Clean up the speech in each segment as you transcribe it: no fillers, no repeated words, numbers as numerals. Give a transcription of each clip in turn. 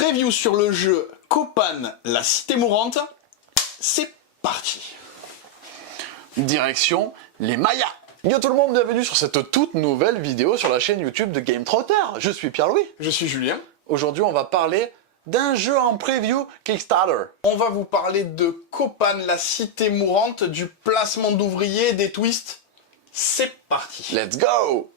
Preview sur le jeu Copan, la cité mourante, c'est parti. Direction les Mayas. Yo tout le monde, bienvenue sur cette toute nouvelle vidéo sur la chaîne YouTube de Game Trotter. Je suis Pierre-Louis. Je suis Julien. Aujourd'hui on va parler d'un jeu en preview Kickstarter. On va vous parler de Copan, la cité mourante, du placement d'ouvriers, des twists. C'est parti. Let's go.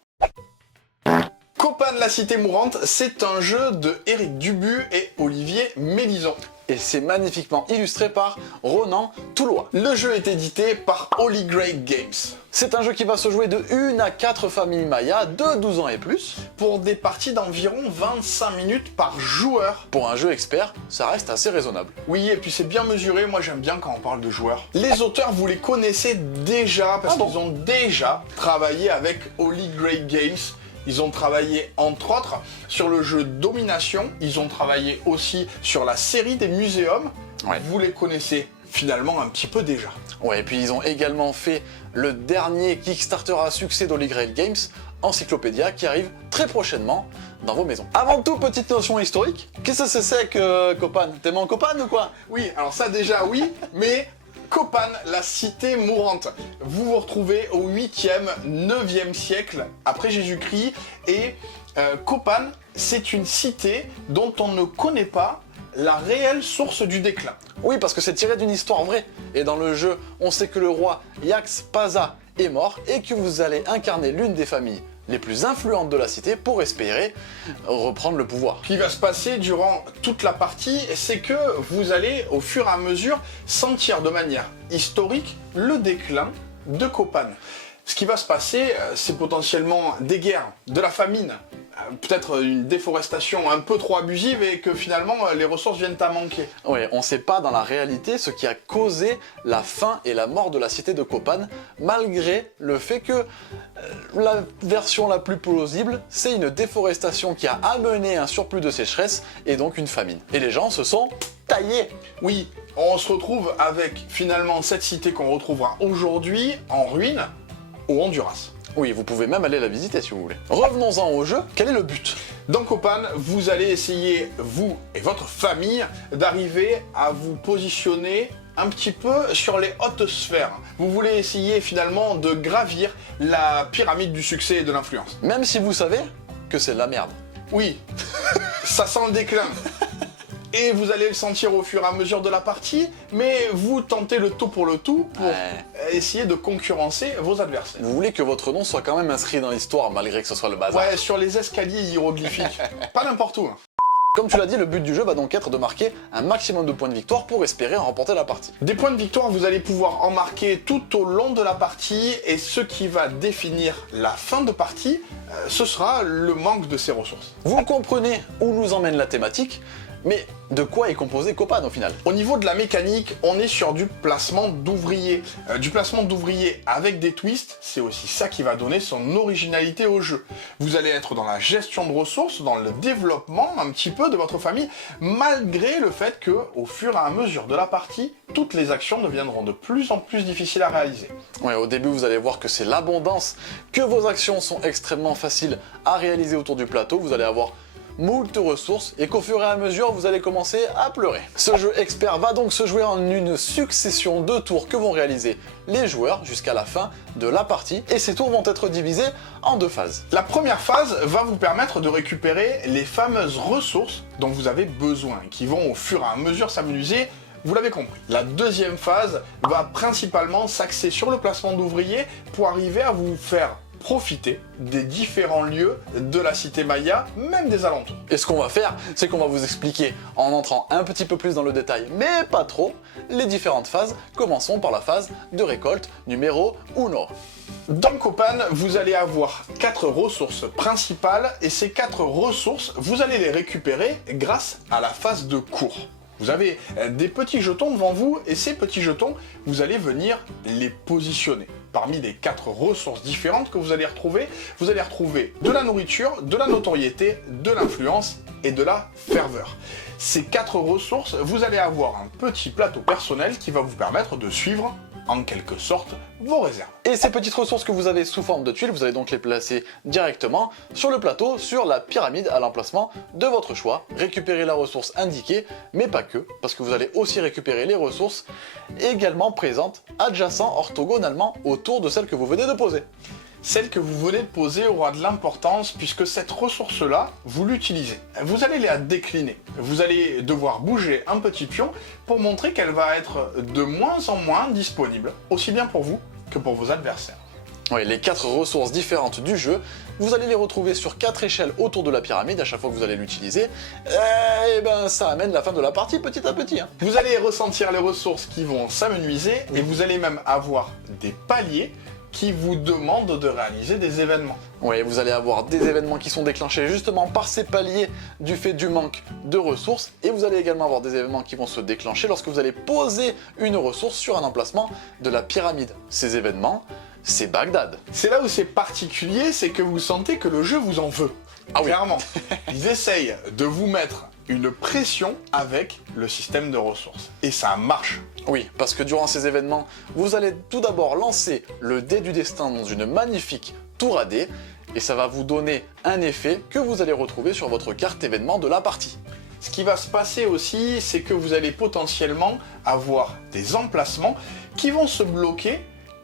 Copan, la cité mourante, c'est un jeu de Eric Dubu et Olivier Mélizon. Et c'est magnifiquement illustré par Ronan Toulois. Le jeu est édité par Holy Grail Games. C'est un jeu qui va se jouer de 1 à 4 familles mayas de 12 ans et plus. Pour des parties d'environ 25 minutes par joueur. Pour un jeu expert, ça reste assez raisonnable. Oui, et puis c'est bien mesuré, moi j'aime bien quand on parle de joueurs. Les auteurs, vous les connaissez déjà, parce qu'ils ont déjà travaillé avec Holy Grail Games. Ils ont travaillé entre autres sur le jeu Domination, ils ont travaillé aussi sur la série des muséums. Ouais. Vous les connaissez finalement un petit peu déjà. Ouais, et puis ils ont également fait le dernier Kickstarter à succès d'Holy Grail Games, Encyclopédia, qui arrive très prochainement dans vos maisons. Avant tout, petite notion historique, qu'est-ce que c'est que Copan? T'aimes en Copan ou quoi? Oui, alors ça déjà oui, mais Copan, la cité mourante. Vous vous retrouvez au 8e, 9e siècle après Jésus-Christ et Copan, c'est une cité dont on ne connaît pas la réelle source du déclin. Oui, parce que c'est tiré d'une histoire vraie. Et dans le jeu, on sait que le roi Yax Paza est mort et que vous allez incarner l'une des familles les plus influentes de la cité pour espérer reprendre le pouvoir. Ce qui va se passer durant toute la partie, c'est que vous allez au fur et à mesure sentir de manière historique le déclin de Copan. Ce qui va se passer, c'est potentiellement des guerres, de la famine, peut-être une déforestation un peu trop abusive et que finalement les ressources viennent à manquer. Oui, on ne sait pas dans la réalité ce qui a causé la faim et la mort de la cité de Copan, malgré le fait que la version la plus plausible, c'est une déforestation qui a amené un surplus de sécheresse et donc une famine. Et les gens se sont taillés. Oui, on se retrouve avec finalement cette cité qu'on retrouvera aujourd'hui en ruine au Honduras. Oui, vous pouvez même aller la visiter si vous voulez. Revenons-en au jeu, quel est le but? Dans Copan, vous allez essayer, vous et votre famille, d'arriver à vous positionner un petit peu sur les hautes sphères. Vous voulez essayer finalement de gravir la pyramide du succès et de l'influence. Même si vous savez que c'est de la merde. Oui, ça sent le déclin. Et vous allez le sentir au fur et à mesure de la partie, mais vous tentez le tout pour le tout pour essayer de concurrencer vos adversaires. Vous voulez que votre nom soit quand même inscrit dans l'histoire malgré que ce soit le bazar. Ouais, sur les escaliers hiéroglyphiques. Pas n'importe où. Comme tu l'as dit, le but du jeu va donc être de marquer un maximum de points de victoire pour espérer remporter la partie. Des points de victoire, vous allez pouvoir en marquer tout au long de la partie, et ce qui va définir la fin de partie, ce sera le manque de ces ressources. Vous comprenez où nous emmène la thématique, mais de quoi est composé Copan au final? Au niveau de la mécanique, on est sur du placement d'ouvriers. Du placement d'ouvriers avec des twists, c'est aussi ça qui va donner son originalité au jeu. Vous allez être dans la gestion de ressources, dans le développement un petit peu de votre famille, malgré le fait que, au fur et à mesure de la partie, toutes les actions deviendront de plus en plus difficiles à réaliser. Ouais, au début vous allez voir que c'est l'abondance, que vos actions sont extrêmement faciles à réaliser autour du plateau, vous allez avoir moult ressources et qu'au fur et à mesure vous allez commencer à pleurer. Ce jeu expert va donc se jouer en une succession de tours que vont réaliser les joueurs jusqu'à la fin de la partie et ces tours vont être divisés en deux phases. La première phase va vous permettre de récupérer les fameuses ressources dont vous avez besoin, qui vont au fur et à mesure s'amenuiser. Vous l'avez compris. La deuxième phase va principalement s'axer sur le placement d'ouvriers pour arriver à vous faire profiter des différents lieux de la cité maya, même des alentours. Et ce qu'on va faire, c'est qu'on va vous expliquer, en entrant un petit peu plus dans le détail, mais pas trop, les différentes phases. Commençons par la phase de récolte numéro 1. Dans Copan, vous allez avoir 4 ressources principales, et ces 4 ressources, vous allez les récupérer grâce à la phase de cours. Vous avez des petits jetons devant vous, et ces petits jetons, vous allez venir les positionner. Parmi les 4 ressources différentes que vous allez retrouver de la nourriture, de la notoriété, de l'influence et de la ferveur. Ces 4 ressources, vous allez avoir un petit plateau personnel qui va vous permettre de suivre en quelque sorte vos réserves. Et ces petites ressources que vous avez sous forme de tuiles, vous allez donc les placer directement sur le plateau, sur la pyramide à l'emplacement de votre choix. Récupérer la ressource indiquée, mais pas que, parce que vous allez aussi récupérer les ressources également présentes, adjacentes, orthogonalement, autour de celle que vous venez de poser. Celle que vous venez de poser aura de l'importance puisque cette ressource-là, vous l'utilisez. Vous allez la décliner. Vous allez devoir bouger un petit pion pour montrer qu'elle va être de moins en moins disponible, aussi bien pour vous que pour vos adversaires. Oui, les 4 ressources différentes du jeu, vous allez les retrouver sur 4 échelles autour de la pyramide à chaque fois que vous allez l'utiliser. Et ben ça amène la fin de la partie petit à petit. Hein. Vous allez ressentir les ressources qui vont s'amenuiser et vous allez même avoir des paliers qui vous demandent de réaliser des événements. Oui, vous allez avoir des événements qui sont déclenchés justement par ces paliers du fait du manque de ressources, et vous allez également avoir des événements qui vont se déclencher lorsque vous allez poser une ressource sur un emplacement de la pyramide. Ces événements, c'est Bagdad. C'est là où c'est particulier, c'est que vous sentez que le jeu vous en veut. Ah oui. Clairement. Ils essayent de vous mettre une pression avec le système de ressources. Et ça marche. Oui, parce que durant ces événements, vous allez tout d'abord lancer le dé du destin dans une magnifique tour à dés, et ça va vous donner un effet que vous allez retrouver sur votre carte événement de la partie. Ce qui va se passer aussi, c'est que vous allez potentiellement avoir des emplacements qui vont se bloquer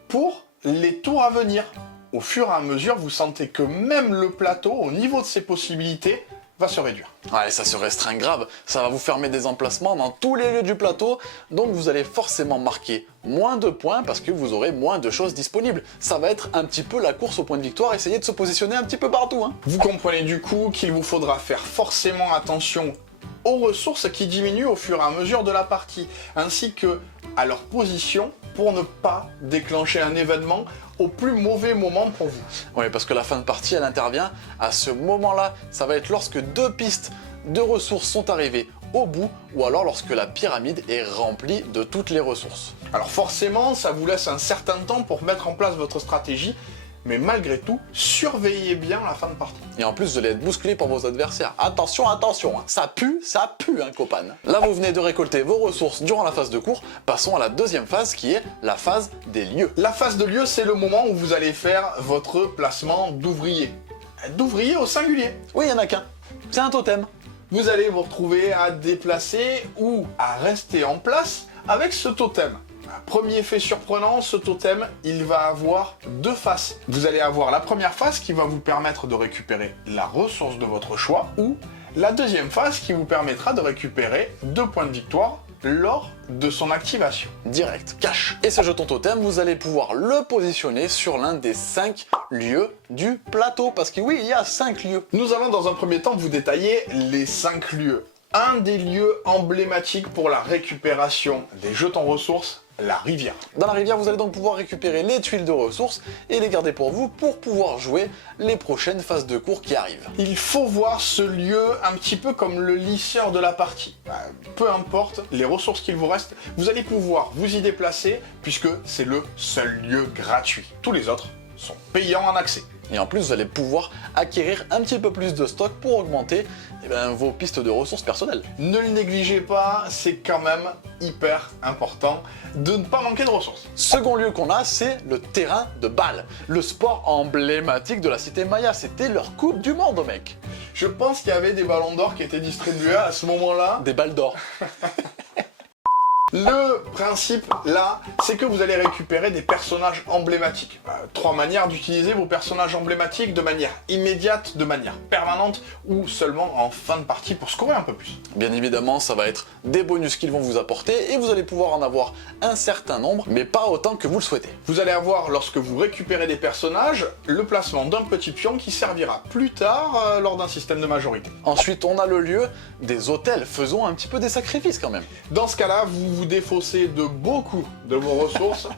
pour les tours à venir. Au fur et à mesure, vous sentez que même le plateau, au niveau de ses possibilités, va se réduire. Ouais, ça se restreint grave, ça va vous fermer des emplacements dans tous les lieux du plateau, donc vous allez forcément marquer moins de points parce que vous aurez moins de choses disponibles. Ça va être un petit peu la course au point de victoire, essayer de se positionner un petit peu partout. Hein. Vous comprenez du coup qu'il vous faudra faire forcément attention aux ressources qui diminuent au fur et à mesure de la partie, ainsi que à leur position pour ne pas déclencher un événement au plus mauvais moment pour vous. Oui, parce que la fin de partie, elle intervient à ce moment-là. Ça va être lorsque 2 pistes de ressources sont arrivées au bout, ou alors lorsque la pyramide est remplie de toutes les ressources. Alors forcément, ça vous laisse un certain temps pour mettre en place votre stratégie, mais malgré tout, surveillez bien la fin de partie. Et en plus, vous allez être bousculé par vos adversaires. Attention, attention, hein. Ça pue, hein, copain. Là, vous venez de récolter vos ressources durant la phase de cours. Passons à la deuxième phase, qui est la phase des lieux. La phase de lieu, c'est le moment où vous allez faire votre placement d'ouvrier. D'ouvrier au singulier. Oui, il n'y en a qu'un. C'est un totem. Vous allez vous retrouver à déplacer ou à rester en place avec ce totem. Premier effet surprenant, ce totem, il va avoir 2 faces. Vous allez avoir la première face qui va vous permettre de récupérer la ressource de votre choix, ou la deuxième face qui vous permettra de récupérer 2 points de victoire lors de son activation. Direct, cash. Et ce jeton totem, vous allez pouvoir le positionner sur l'un des 5 lieux du plateau, parce que oui, il y a 5 lieux. Nous allons dans un premier temps vous détailler les 5 lieux. Un des lieux emblématiques pour la récupération des jetons ressources, la rivière. Dans la rivière, vous allez donc pouvoir récupérer les tuiles de ressources et les garder pour vous pour pouvoir jouer les prochaines phases de cours qui arrivent. Il faut voir ce lieu un petit peu comme le lisseur de la partie. Peu importe les ressources qu'il vous reste, vous allez pouvoir vous y déplacer puisque c'est le seul lieu gratuit. Tous les autres sont payants en accès. Et en plus, vous allez pouvoir acquérir un petit peu plus de stock pour augmenter vos pistes de ressources personnelles. Ne le négligez pas, c'est quand même hyper important de ne pas manquer de ressources. Second lieu qu'on a, c'est le terrain de balle. Le sport emblématique de la cité Maya. C'était leur coupe du monde, mec. Je pense qu'il y avait des ballons d'or qui étaient distribués à ce moment-là. Des balles d'or. Le principe là, c'est que vous allez récupérer des personnages emblématiques. 3 manières d'utiliser vos personnages emblématiques: de manière immédiate, de manière permanente ou seulement en fin de partie pour scorer un peu plus. Bien évidemment, ça va être des bonus qu'ils vont vous apporter et vous allez pouvoir en avoir un certain nombre, mais pas autant que vous le souhaitez. Vous allez avoir, lorsque vous récupérez des personnages, le placement d'un petit pion qui servira plus tard lors d'un système de majorité. Ensuite, on a le lieu des hôtels. Faisons un petit peu des sacrifices quand même. Dans ce cas-là, vous vous défaussez de beaucoup de vos ressources,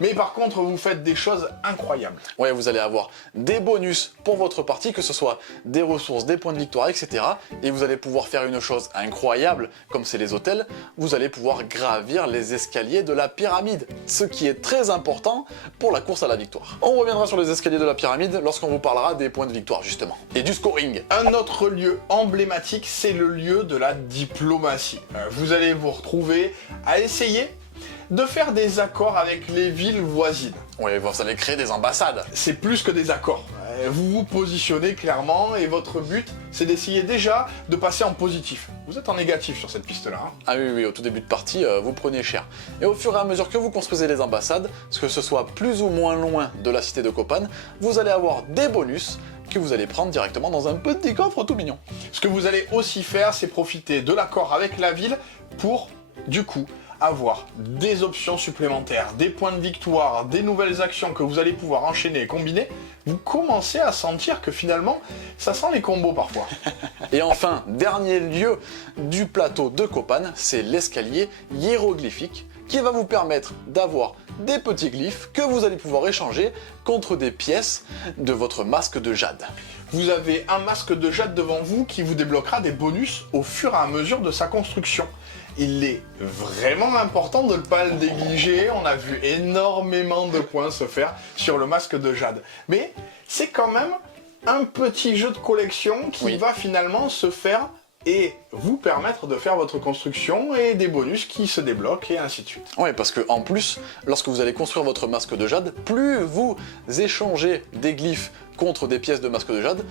mais par contre, vous faites des choses incroyables. Ouais, vous allez avoir des bonus pour votre partie, que ce soit des ressources, des points de victoire, etc. Et vous allez pouvoir faire une chose incroyable, comme c'est les hôtels, vous allez pouvoir gravir les escaliers de la pyramide, ce qui est très important pour la course à la victoire. On reviendra sur les escaliers de la pyramide lorsqu'on vous parlera des points de victoire, justement, et du scoring. Un autre lieu emblématique, c'est le lieu de la diplomatie. Vous allez vous retrouver à essayer de faire des accords avec les villes voisines. Oui, vous allez créer des ambassades. C'est plus que des accords. Vous vous positionnez clairement et votre but, c'est d'essayer déjà de passer en positif. Vous êtes en négatif sur cette piste-là. Hein. Ah oui, oui, au tout début de partie, vous prenez cher. Et au fur et à mesure que vous construisez les ambassades, que ce soit plus ou moins loin de la cité de Copan, vous allez avoir des bonus que vous allez prendre directement dans un petit coffre tout mignon. Ce que vous allez aussi faire, c'est profiter de l'accord avec la ville pour, du coup, avoir des options supplémentaires, des points de victoire, des nouvelles actions que vous allez pouvoir enchaîner et combiner. Vous commencez à sentir que finalement, ça sent les combos parfois. Et enfin, dernier lieu du plateau de Copan, c'est l'escalier hiéroglyphique qui va vous permettre d'avoir des petits glyphes que vous allez pouvoir échanger contre des pièces de votre masque de jade. Vous avez un masque de jade devant vous qui vous débloquera des bonus au fur et à mesure de sa construction. Il est vraiment important de ne pas le négliger, on a vu énormément de points se faire sur le masque de jade. Mais c'est quand même un petit jeu de collection qui va finalement se faire et vous permettre de faire votre construction et des bonus qui se débloquent et ainsi de suite. Oui, parce que en plus, lorsque vous allez construire votre masque de jade, plus vous échangez des glyphes contre des pièces de masque de jade,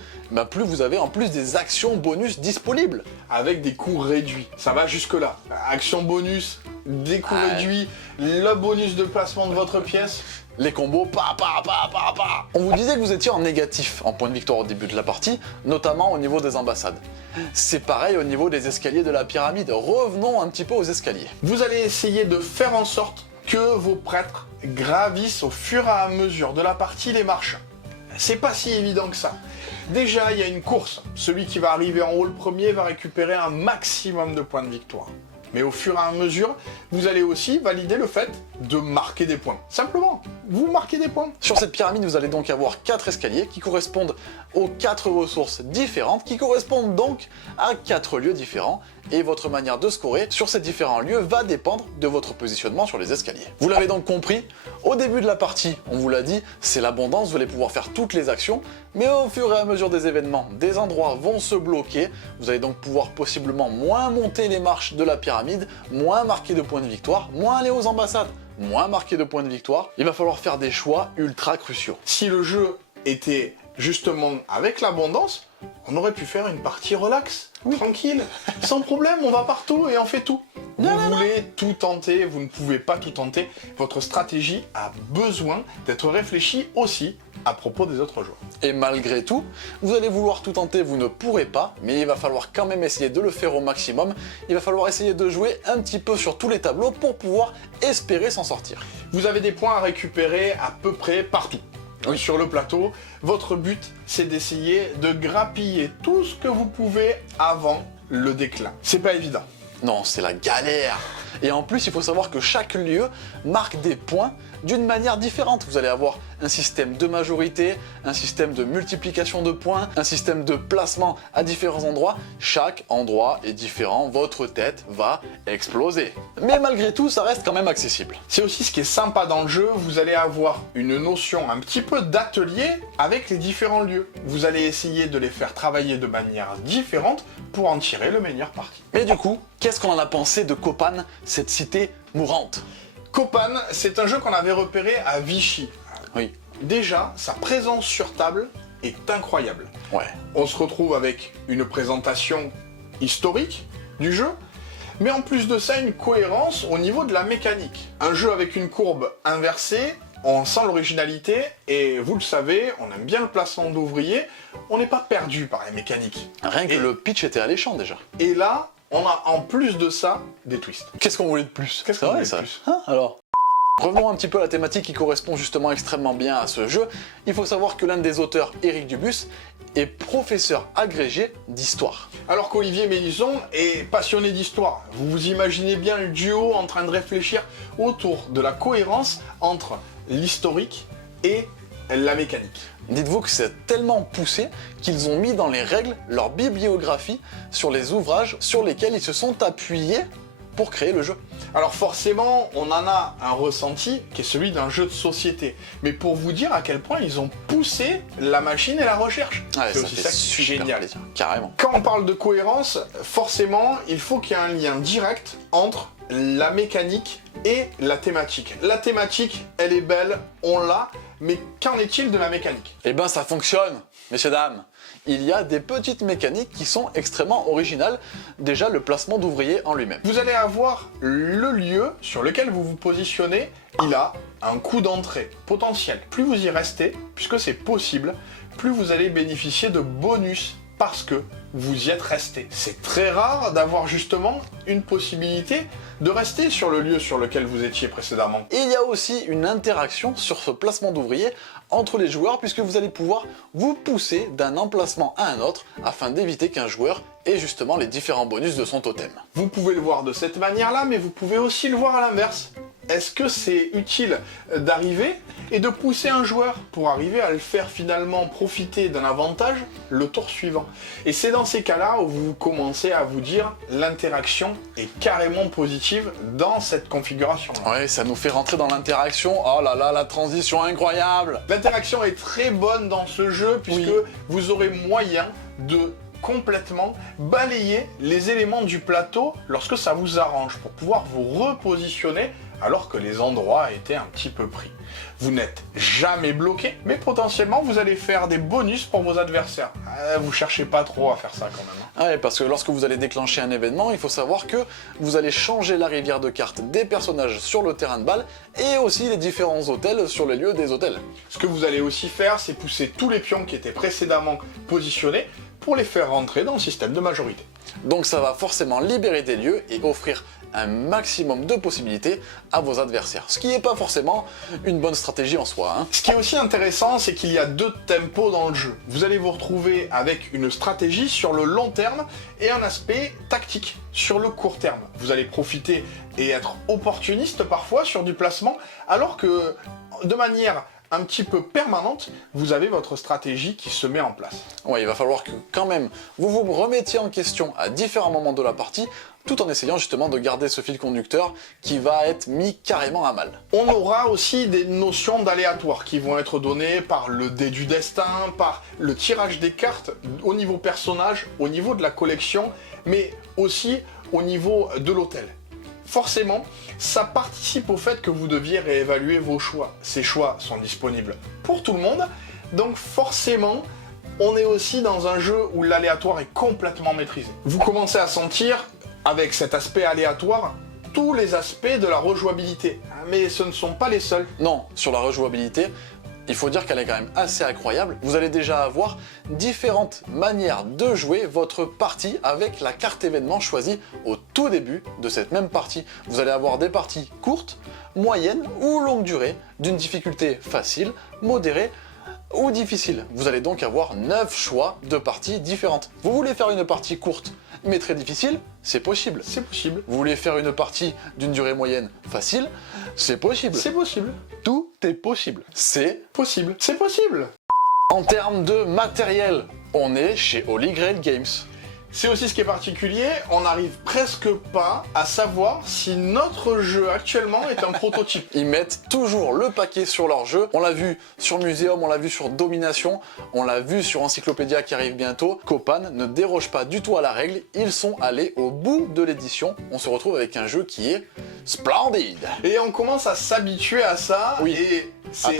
plus vous avez en plus des actions bonus disponibles. Avec des coûts réduits, ça va jusque là. Action bonus, des coûts réduits, le bonus de placement de votre pièce. Les combos, On vous disait que vous étiez en négatif en point de victoire au début de la partie, notamment au niveau des ambassades. C'est pareil au niveau des escaliers de la pyramide. Revenons un petit peu aux escaliers. Vous allez essayer de faire en sorte que vos prêtres gravissent au fur et à mesure de la partie les marches. C'est pas si évident que ça. Déjà, il y a une course. Celui qui va arriver en haut le premier va récupérer un maximum de points de victoire. Mais au fur et à mesure, vous allez aussi valider le fait de marquer des points. Simplement, vous marquez des points. Sur cette pyramide, vous allez donc avoir 4 escaliers qui correspondent aux 4 ressources différentes, qui correspondent donc à 4 lieux différents. Et votre manière de scorer sur ces différents lieux va dépendre de votre positionnement sur les escaliers. Vous l'avez donc compris, au début de la partie, on vous l'a dit, c'est l'abondance, vous allez pouvoir faire toutes les actions, mais au fur et à mesure des événements, des endroits vont se bloquer, vous allez donc pouvoir possiblement moins monter les marches de la pyramide, moins marquer de points de victoire, moins aller aux ambassades, moins marquer de points de victoire. Il va falloir faire des choix ultra cruciaux. Si le jeu était justement avec l'abondance, on aurait pu faire une partie relax, tranquille, sans problème, on va partout et on fait tout. Vous voulez tout tenter, vous ne pouvez pas tout tenter. Votre stratégie a besoin d'être réfléchie aussi à propos des autres joueurs. Et malgré tout, vous allez vouloir tout tenter, vous ne pourrez pas, mais il va falloir quand même essayer de le faire au maximum. Il va falloir essayer de jouer un petit peu sur tous les tableaux pour pouvoir espérer s'en sortir. Vous avez des points à récupérer à peu près partout. Sur le plateau, votre but, c'est d'essayer de grappiller tout ce que vous pouvez avant le déclin. C'est pas évident. Non, c'est la galère. Et en plus, il faut savoir que chaque lieu marque des points d'une manière différente. Vous allez avoir un système de majorité, un système de multiplication de points, un système de placement à différents endroits. Chaque endroit est différent, votre tête va exploser. Mais malgré tout, ça reste quand même accessible. C'est aussi ce qui est sympa dans le jeu, vous allez avoir une notion un petit peu d'atelier avec les différents lieux. Vous allez essayer de les faire travailler de manière différente pour en tirer le meilleur parti. Mais du coup, qu'est-ce qu'on en a pensé de Copan, cette cité mourante? Copan, c'est un jeu qu'on avait repéré à Vichy. Oui. Déjà, sa présence sur table est incroyable. Ouais. On se retrouve avec une présentation historique du jeu, mais en plus de ça, une cohérence au niveau de la mécanique. Un jeu avec une courbe inversée, on sent l'originalité, et vous le savez, on aime bien le placement d'ouvriers, on n'est pas perdu par les mécaniques. Rien que le pitch était alléchant déjà. Et là, on a en plus de ça des twists. Qu'est-ce qu'on voulait de plus? Qu'est-ce qu'on voulait de plus? Alors, revenons un petit peu à la thématique qui correspond justement extrêmement bien à ce jeu. Il faut savoir que l'un des auteurs, Éric Dubus, est professeur agrégé d'histoire. Alors qu'Olivier Mélisson est passionné d'histoire. Vous vous imaginez bien le duo en train de réfléchir autour de la cohérence entre l'historique et la mécanique. Dites-vous que c'est tellement poussé qu'ils ont mis dans les règles leur bibliographie sur les ouvrages sur lesquels ils se sont appuyés pour créer le jeu. Alors forcément, on en a un ressenti qui est celui d'un jeu de société. Mais pour vous dire à quel point ils ont poussé la machine et la recherche. Ouais, c'est ça aussi fait ça qui est super génial. plaisir, carrément. Quand on parle de cohérence, forcément, il faut qu'il y ait un lien direct entre la mécanique et la thématique. La thématique, elle est belle, on l'a, mais qu'en est-il de la mécanique? Eh ben ça fonctionne, messieurs dames. Il y a des petites mécaniques qui sont extrêmement originales. Déjà le placement d'ouvriers en lui-même. Vous allez avoir le lieu sur lequel vous vous positionnez, il a un coût d'entrée potentiel. Plus vous y restez, puisque c'est possible, plus vous allez bénéficier de bonus parce que vous y êtes resté. C'est très rare d'avoir justement une possibilité de rester sur le lieu sur lequel vous étiez précédemment. Et il y a aussi une interaction sur ce placement d'ouvriers entre les joueurs puisque vous allez pouvoir vous pousser d'un emplacement à un autre afin d'éviter qu'un joueur ait justement les différents bonus de son totem. Vous pouvez le voir de cette manière-là, mais vous pouvez aussi le voir à l'inverse. Est-ce que c'est utile d'arriver et de pousser un joueur pour arriver à le faire finalement profiter d'un avantage le tour suivant? Et c'est dans ces cas-là où vous commencez à vous dire l'interaction est carrément positive dans cette configuration. Ouais, ça nous fait rentrer dans l'interaction. Oh là là, la transition incroyable! L'interaction est très bonne dans ce jeu puisque vous aurez moyen de complètement balayer les éléments du plateau lorsque ça vous arrange pour pouvoir vous repositionner alors que les endroits étaient un petit peu pris. Vous n'êtes jamais bloqué, mais potentiellement vous allez faire des bonus pour vos adversaires. Vous cherchez pas trop à faire ça quand même. Ouais, parce que lorsque vous allez déclencher un événement, il faut savoir que vous allez changer la rivière de cartes des personnages sur le terrain de balle et aussi les différents hôtels sur les lieux des hôtels. Ce que vous allez aussi faire, c'est pousser tous les pions qui étaient précédemment positionnés pour les faire rentrer dans le système de majorité. Donc ça va forcément libérer des lieux et offrir un maximum de possibilités à vos adversaires. Ce qui n'est pas forcément une bonne stratégie en soi. Hein. Ce qui est aussi intéressant, c'est qu'il y a deux tempos dans le jeu. Vous allez vous retrouver avec une stratégie sur le long terme et un aspect tactique sur le court terme. Vous allez profiter et être opportuniste parfois sur du placement, alors que de manière un petit peu permanente, vous avez votre stratégie qui se met en place. Ouais, il va falloir que quand même vous vous remettiez en question à différents moments de la partie, tout en essayant justement de garder ce fil conducteur qui va être mis carrément à mal. On aura aussi des notions d'aléatoire qui vont être données par le dé du destin, par le tirage des cartes au niveau personnage, au niveau de la collection, mais aussi au niveau de l'hôtel. Forcément, ça participe au fait que vous deviez réévaluer vos choix. Ces choix sont disponibles pour tout le monde, donc forcément, on est aussi dans un jeu où l'aléatoire est complètement maîtrisé. Vous commencez à sentir, avec cet aspect aléatoire, tous les aspects de la rejouabilité. Mais ce ne sont pas les seuls. Non, sur la rejouabilité, il faut dire qu'elle est quand même assez incroyable. Vous allez déjà avoir différentes manières de jouer votre partie avec la carte événement choisie au tout début de cette même partie. Vous allez avoir des parties courtes, moyennes ou longue durée, d'une difficulté facile, modérée ou difficile. Vous allez donc avoir 9 choix de parties différentes. Vous voulez faire une partie courte mais très difficile, c'est possible. C'est possible. Vous voulez faire une partie d'une durée moyenne facile, c'est possible. C'est possible. Tout est possible. C'est possible. C'est possible. En termes de matériel, on est chez Holy Grail Games. C'est aussi ce qui est particulier, on n'arrive presque pas à savoir si notre jeu actuellement est un prototype. Ils mettent toujours le paquet sur leur jeu. On l'a vu sur Muséum, on l'a vu sur Domination, on l'a vu sur Encyclopédia qui arrive bientôt. Copan ne déroge pas du tout à la règle, ils sont allés au bout de l'édition. On se retrouve avec un jeu qui est splendide. Et on commence à s'habituer à ça, oui. Et c'est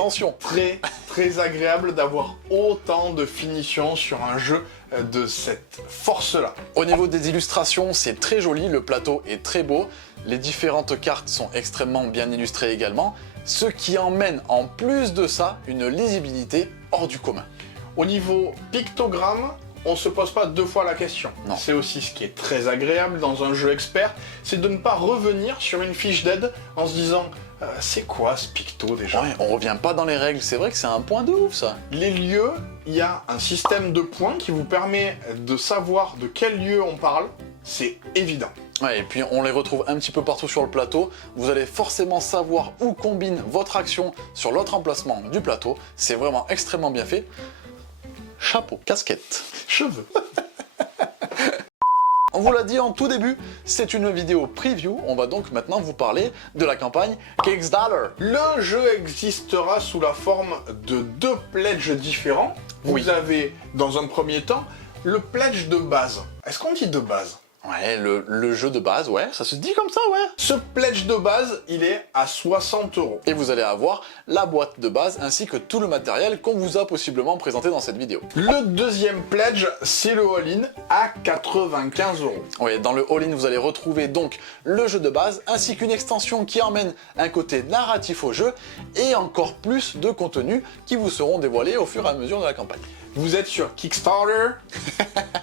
très agréable d'avoir autant de finition sur un jeu de cette force-là. Au niveau des illustrations, c'est très joli, le plateau est très beau, les différentes cartes sont extrêmement bien illustrées également, ce qui emmène en plus de ça une lisibilité hors du commun. Au niveau pictogramme, on se pose pas deux fois la question. Non. C'est aussi ce qui est très agréable dans un jeu expert, c'est de ne pas revenir sur une fiche d'aide en se disant c'est quoi ce picto déjà? Ouais, on revient pas dans les règles, c'est vrai que c'est un point de ouf ça. Les lieux, il y a un système de points qui vous permet de savoir de quel lieu on parle, c'est évident. Ouais, et puis on les retrouve un petit peu partout sur le plateau, vous allez forcément savoir où combine votre action sur l'autre emplacement du plateau, c'est vraiment extrêmement bien fait. Chapeau, casquette, cheveux. On vous l'a dit en tout début, c'est une vidéo preview, on va donc maintenant vous parler de la campagne Kickstarter. Le jeu existera sous la forme de 2 pledges différents. Vous avez, dans un premier temps, le pledge de base. Est-ce qu'on dit de base ? Ouais, le jeu de base, ouais, ça se dit comme ça, ouais. Ce pledge de base, il est à 60 €. Et vous allez avoir la boîte de base ainsi que tout le matériel qu'on vous a possiblement présenté dans cette vidéo. Le deuxième pledge, c'est le all-in à 95 €. Oui, dans le all-in, vous allez retrouver donc le jeu de base ainsi qu'une extension qui emmène un côté narratif au jeu et encore plus de contenu qui vous seront dévoilés au fur et à mesure de la campagne. Vous êtes sur Kickstarter,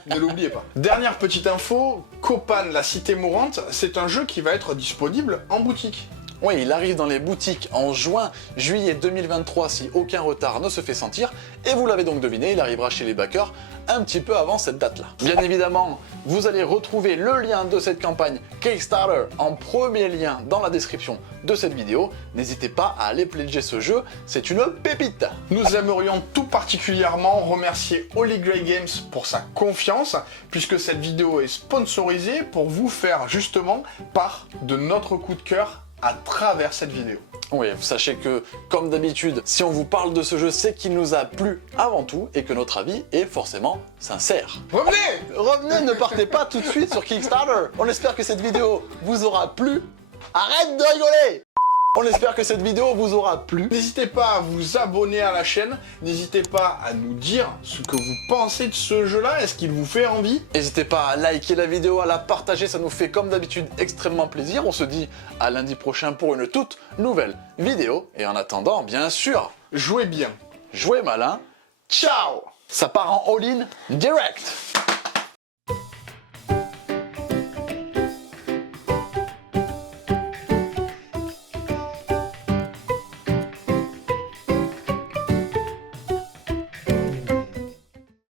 ne l'oubliez pas. Dernière petite info, Copan, la cité mourante, c'est un jeu qui va être disponible en boutique. Oui, il arrive dans les boutiques en juillet 2023 si aucun retard ne se fait sentir, et vous l'avez donc deviné, il arrivera chez les backers un petit peu avant cette date-là. Bien évidemment, vous allez retrouver le lien de cette campagne Kickstarter en premier lien dans la description de cette vidéo. N'hésitez pas à aller pledger ce jeu, c'est une pépite. Nous aimerions tout particulièrement remercier Holy Grail Games pour sa confiance, puisque cette vidéo est sponsorisée pour vous faire justement part de notre coup de cœur à travers cette vidéo. Oui, sachez que, comme d'habitude, si on vous parle de ce jeu, c'est qu'il nous a plu avant tout et que notre avis est forcément sincère. Revenez! Revenez, ne partez pas tout de suite sur Kickstarter. On espère que cette vidéo vous aura plu. Arrête de rigoler! On espère que cette vidéo vous aura plu. N'hésitez pas à vous abonner à la chaîne, n'hésitez pas à nous dire ce que vous pensez de ce jeu-là, est-ce qu'il vous fait envie? N'hésitez pas à liker la vidéo, à la partager, ça nous fait comme d'habitude extrêmement plaisir. On se dit à lundi prochain pour une toute nouvelle vidéo. Et en attendant, bien sûr, Jouez bien. jouez malin. Ciao! Ça part en all-in direct.